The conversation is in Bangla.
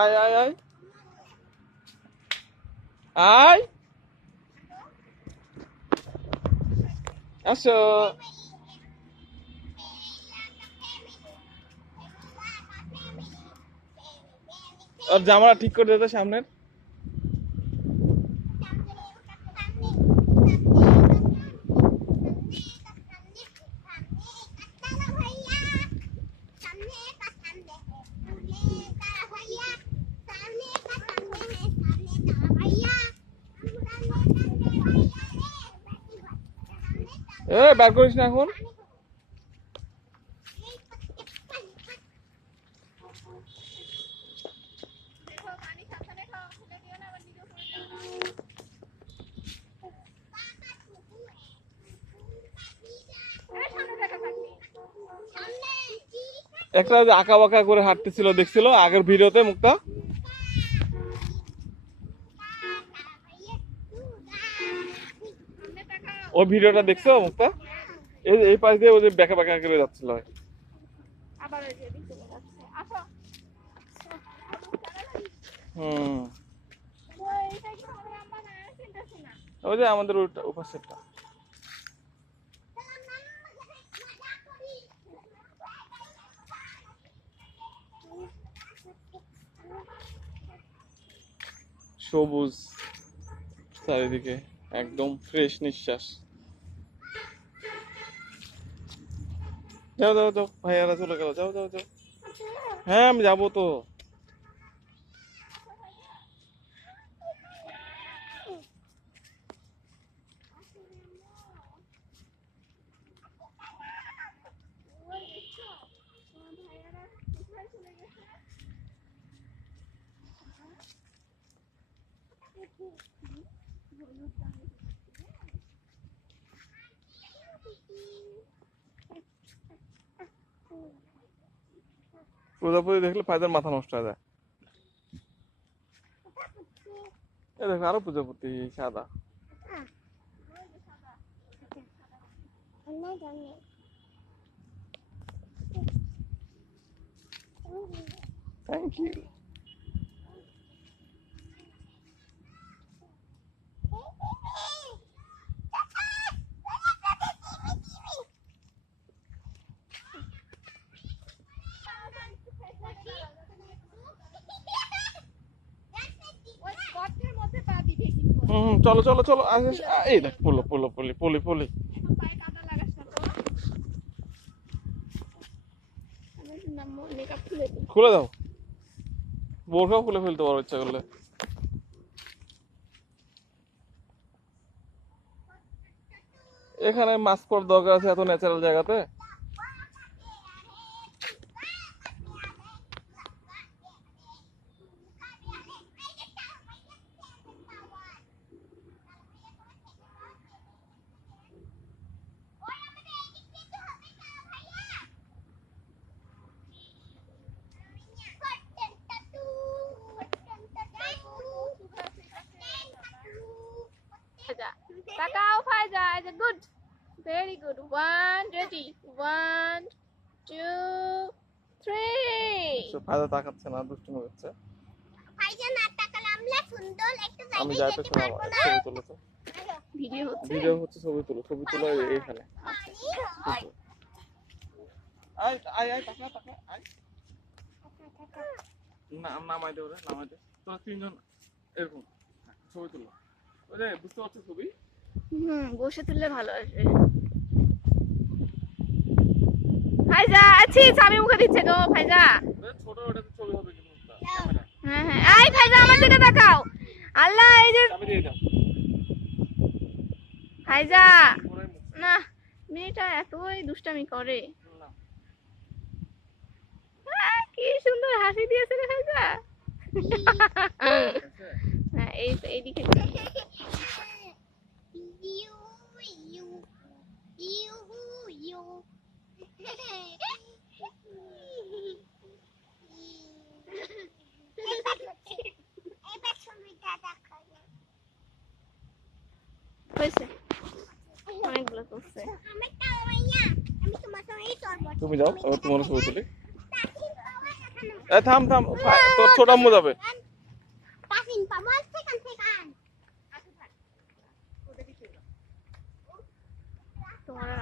আয় আয় আয় আয় আসো। আর জামাটা ঠিক করে দে তো সামনের। এ বের করিস না এখন। একটা আঁকা বাঁকা করে হাঁটতেছিল দেখছিল আগের ভিডিওতে মুক্তা। ওই ভিডিওটা দেখছো মুক্তা? এই পাশ দিয়ে ওই যে বেঁকা বেঁকা করে যাচ্ছিল। হুম ওই যে আমাদের উপাসেরটা। সবুজ চারিদিকে, একদম ফ্রেশ নিঃশ্বাস। যাও যাও যাও, ভাইয়ারা চলে গেল, যাও যাও যাও। হ্যাঁ আমি যাবো তো। প্রজাপতি দেখলে ফায়দার মাথা নষ্ট হয়ে যায়। এ দেখো আরো প্রজাপতি সাদা। Thank you. চলো চলো চলো, এই দেখ পলি পলি পলি পলি পলি। খুলে দাও, বোরখাও খুলে ফেলতে পারো ইচ্ছা করলে। এখানে মাস্ক পরার দরকার আছে এত ন্যাচারাল জায়গাতে? তাকাও Fayza, is it good? Very good. One, ready. 1, 2, 3. ফায়দা তাকাচ্ছে না, দুষ্টুমি করছে। ফায়জা না তাকালে আমরা সুন্দর একটা আমি জায়গায় যাইতে যেতে পারবো না। ছবি তুলো তো। ভিডিও হচ্ছে? ভিডিও হচ্ছে, ছবি তুলো, ছবি তুলো এইখানে। আয় আয় আয়, তাকা তাকা আয়। না নামাই দে ওরে, নামাই দে। তোরা তিনজন এরকম ছবি তুলো। ওই যে বুঝতে পারছো ছবি? বসে তুললে ভালো আসবে। ফায়জা আছি, চাবি মুখে দিচ্ছে গো ফায়জা। ছোট ওটাতে ছবি হবে কিন্তু ক্যামেরা। হ্যাঁ হ্যাঁ, আই ফায়জা আমার দিকে তাকাও। আল্লাহ, এই যে চাবি দিয়ে দাও ফায়জা। না, মেয়েটা এতই দুষ্টামি করে। কি সুন্দর হাসি দিয়েছে রে ফায়জা। হ্যাঁ এইদিকে। হয়েছে, অনেকগুলো করছে। তুমি যাও, তোমার ছবি তুলি। থাম থাম, তোর ছোট আম্মু যাবে। Tasin pa mo, second. তোমার